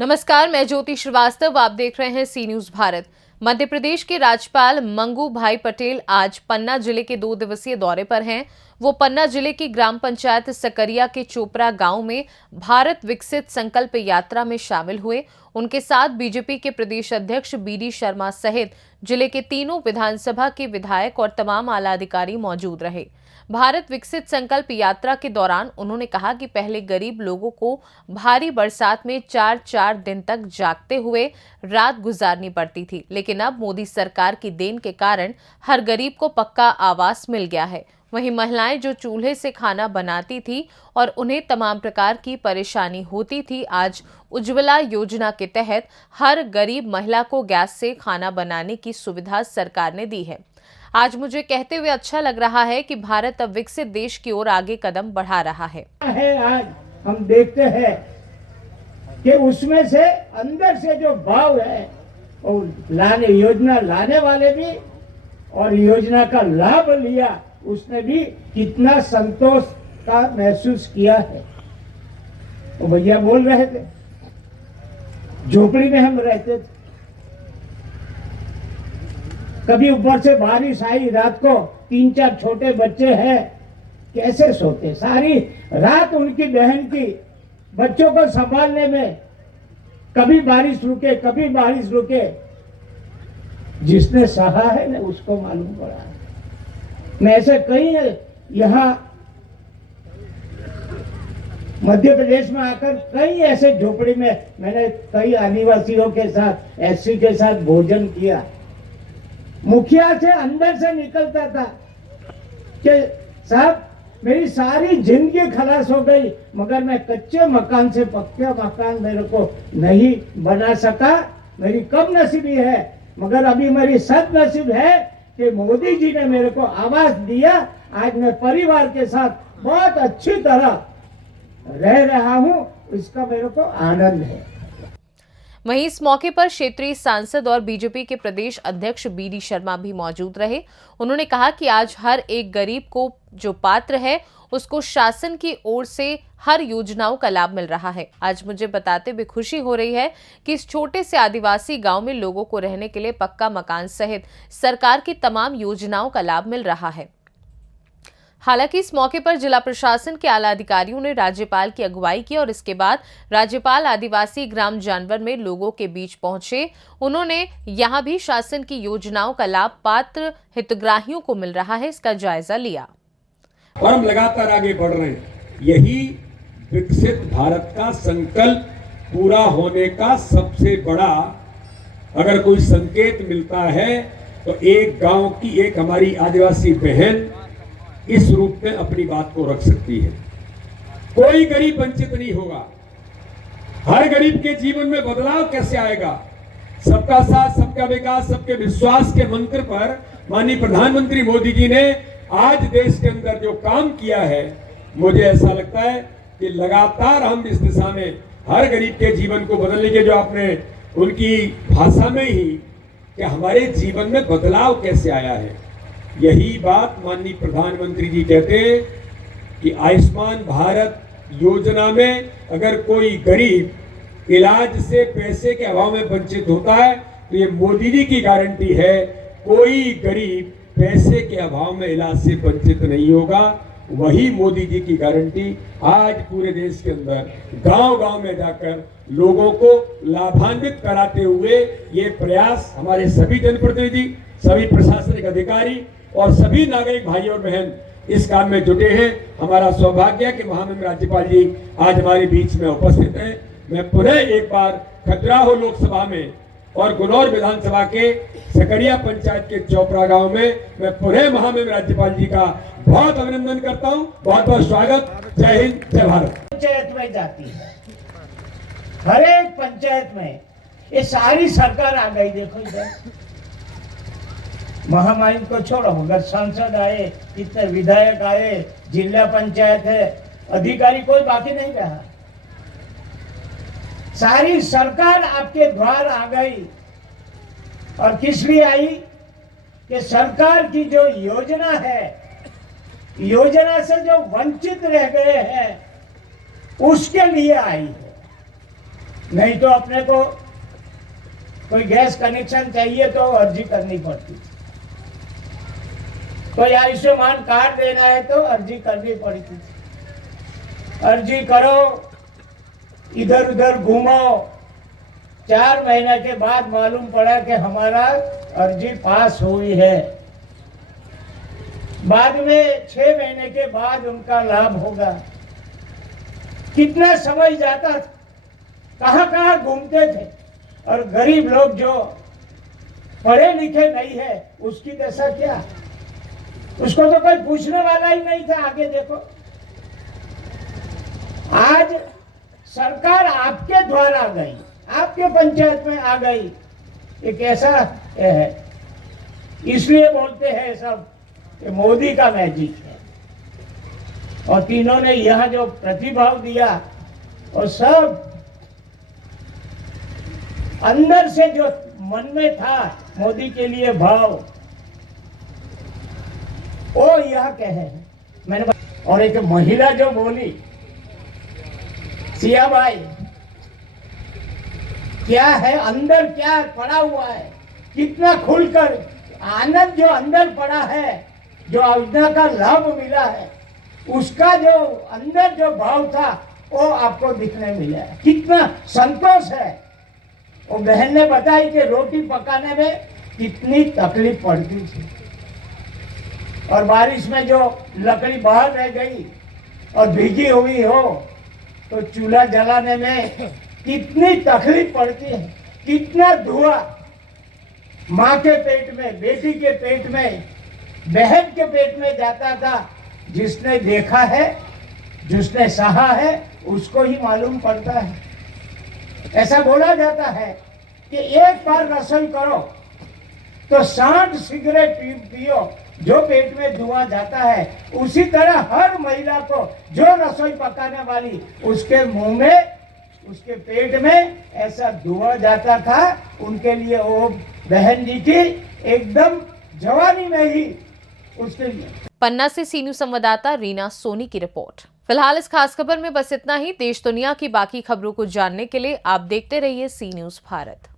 नमस्कार, मैं ज्योति श्रीवास्तव। आप देख रहे हैं सी न्यूज भारत। मध्य प्रदेश के राज्यपाल मंगू भाई पटेल आज पन्ना जिले के 2 दिवसीय दौरे पर हैं। वो पन्ना जिले की ग्राम पंचायत सकरिया के चोपड़ा गांव में भारत विकसित संकल्प यात्रा में शामिल हुए। उनके साथ बीजेपी के प्रदेश अध्यक्ष बीडी शर्मा सहित जिले के तीनों विधानसभा के विधायक और तमाम आला अधिकारी मौजूद रहे। भारत विकसित संकल्प यात्रा के दौरान उन्होंने कहा कि पहले गरीब लोगों को भारी बरसात में 4-4 दिन तक जागते हुए रात गुजारनी पड़ती थी, लेकिन अब मोदी सरकार की देन के कारण हर गरीब को पक्का आवास मिल गया है। वहीं महिलाएं जो चूल्हे से खाना बनाती थी और उन्हें तमाम प्रकार की परेशानी होती थी, आज उज्ज्वला योजना के तहत हर गरीब महिला को गैस से खाना बनाने की सुविधा सरकार ने दी है। आज मुझे कहते हुए अच्छा लग रहा है कि भारत अब विकसित देश की ओर आगे कदम बढ़ा रहा है। आज हम देखते हैं कि उसमें से अंदर से जो भाव है और योजना लाने वाले भी और योजना का लाभ लिया उसने भी कितना संतोष का महसूस किया है। तो भैया बोल रहे थे झोपड़ी में हम रहते थे, कभी ऊपर से बारिश आई, रात को 3-4 छोटे बच्चे हैं, कैसे सोते, सारी रात उनकी बहन की बच्चों को संभालने में कभी बारिश रुके। जिसने सहा है ना उसको मालूम पड़ा। मैं ऐसे कई यहाँ मध्य प्रदेश में आकर कई ऐसे झोपड़ी में मैंने कई आदिवासियों के साथ, एससी के साथ भोजन किया। मुखिया से अंदर से निकलता था कि साहब मेरी सारी जिंदगी खलास हो गई, मगर मैं कच्चे मकान से पक्का मकान मेरे को नहीं बना सका। मेरी कम नसीबी है, मगर अभी मेरी सदनसीब है कि मोदी जी ने मेरे को आवास दिया। आज मैं परिवार के साथ बहुत अच्छी तरह रह रहा हूं, इसका मेरे को आनंद है। वहीं इस मौके पर क्षेत्रीय सांसद और बीजेपी के प्रदेश अध्यक्ष बीडी शर्मा भी मौजूद रहे। उन्होंने कहा कि आज हर एक गरीब को जो पात्र है उसको शासन की ओर से हर योजनाओं का लाभ मिल रहा है। आज मुझे बताते हुए खुशी हो रही है कि इस छोटे से आदिवासी गांव में लोगों को रहने के लिए पक्का मकान सहित सरकार की तमाम योजनाओं का लाभ मिल रहा है। हालांकि इस मौके पर जिला प्रशासन के आला अधिकारियों ने राज्यपाल की अगुवाई की और इसके बाद राज्यपाल आदिवासी ग्राम जानवर में लोगों के बीच पहुंचे। उन्होंने यहां भी शासन की योजनाओं का लाभ पात्र हितग्राहियों को मिल रहा है, इसका जायजा लिया। और हम लगातार आगे बढ़ रहे हैं। यही विकसित भारत का संकल्प पूरा होने का सबसे बड़ा अगर कोई संकेत मिलता है तो एक गांव की एक हमारी आदिवासी बहन इस रूप में अपनी बात को रख सकती है। कोई गरीब वंचित नहीं होगा। हर गरीब के जीवन में बदलाव कैसे आएगा? सबका साथ, सबका विकास, सबके विश्वास के मंत्र पर माननीय प्रधानमंत्री मोदी जी ने आज देश के अंदर जो काम किया है, मुझे ऐसा लगता है कि लगातार हम इस दिशा में हर गरीब के जीवन को बदलने के जो आपने उनकी भाषा में ही कि हमारे जीवन में बदलाव कैसे आया है, यही बात माननीय प्रधानमंत्री जी कहते हैं कि आयुष्मान भारत योजना में अगर कोई गरीब इलाज से पैसे के अभाव में वंचित होता है तो ये मोदी जी की गारंटी है कोई गरीब पैसे के अभाव में इलाज से वंचित नहीं होगा। वही मोदी जी की गारंटी आज पूरे देश के अंदर गांव-गांव में जाकर लोगों को लाभान्वित कराते हुए ये प्रयास हमारे सभी जनप्रतिनिधि, सभी प्रशासनिक अधिकारी और सभी नागरिक भाई और बहन इस काम में जुटे हैं। हमारा सौभाग्य है कि महामहिम राज्यपाल जी आज हमारे बीच में उपस्थित हैं। मैं पुनः एक बार खजुराहो लोकसभा में और गुनौर विधानसभा के सकरिया पंचायत के चोपड़ा गांव में मैं पुनः महामहिम राज्यपाल जी का बहुत अभिनंदन करता हूं। बहुत बहुत स्वागत। जय हिंद, जय भारत। पंचायत में जाती है, हर एक पंचायत में ये सारी सरकार आ गई। देखो इधर महामहिम को छोड़ो, मगर सांसद आए, कितने विधायक आए, जिला पंचायत है, अधिकारी कोई बाकी नहीं रहा। सारी सरकार आपके द्वार आ गई। और किस लिए आई? कि सरकार की जो योजना है, योजना से जो वंचित रह गए हैं उसके लिए आई है। नहीं तो अपने को कोई गैस कनेक्शन चाहिए तो अर्जी करनी पड़ती थी, कोई आयुष्मान कार्ड देना है तो अर्जी करनी पड़ती थी। अर्जी करो, इधर उधर घूमो, 4 महीने के बाद मालूम पड़ा कि हमारा अर्जी पास हुई है। बाद में 6 महीने के बाद उनका लाभ होगा। कितना समय जाता था, कहाँ कहाँ घूमते थे। और गरीब लोग जो पढ़े लिखे नहीं है उसकी दशा क्या, उसको तो कोई पूछने वाला ही नहीं था। आगे देखो, आज सरकार आपके द्वारा आ गई, आपके पंचायत में आ गई, ये कैसा है। इसलिए बोलते हैं सब कि मोदी का मैजिक है। और तीनों ने यहाँ जो प्रतिभाव दिया और सब अंदर से जो मन में था मोदी के लिए भाव, वो यह कहे। मैंने और एक महिला जो बोली, सिया भाई क्या है अंदर, क्या पड़ा हुआ है, कितना खुलकर आनंद जो अंदर पड़ा है, जो योजना का लाभ मिला है, उसका जो अंदर जो भाव था वो आपको दिखने मिला है। कितना संतोष है। वो बहन ने बताई कि रोटी पकाने में कितनी तकलीफ पड़ती थी, और बारिश में जो लकड़ी बाहर रह गई और भीगी हुई हो तो चूल्हा जलाने में कितनी तकलीफ पड़ती है, कितना धुआं माँ के पेट में, बेटी के पेट में, बहन के पेट में जाता था। जिसने देखा है, जिसने सहा है, उसको ही मालूम पड़ता है। ऐसा बोला जाता है कि एक बार रसोई करो तो 60 सिगरेट पियो, जो पेट में धुआं जाता है। उसी तरह हर महिला को जो रसोई पकाने वाली, उसके मुंह में, उसके पेट में ऐसा धुआं जाता था। उनके लिए वो बहन जी की एकदम जवानी में ही उसके लिए। पन्ना से सी न्यूज संवाददाता रीना सोनी की रिपोर्ट। फिलहाल इस खास खबर में बस इतना ही। देश दुनिया की बाकी खबरों को जानने के लिए आप देखते रहिए सी न्यूज भारत।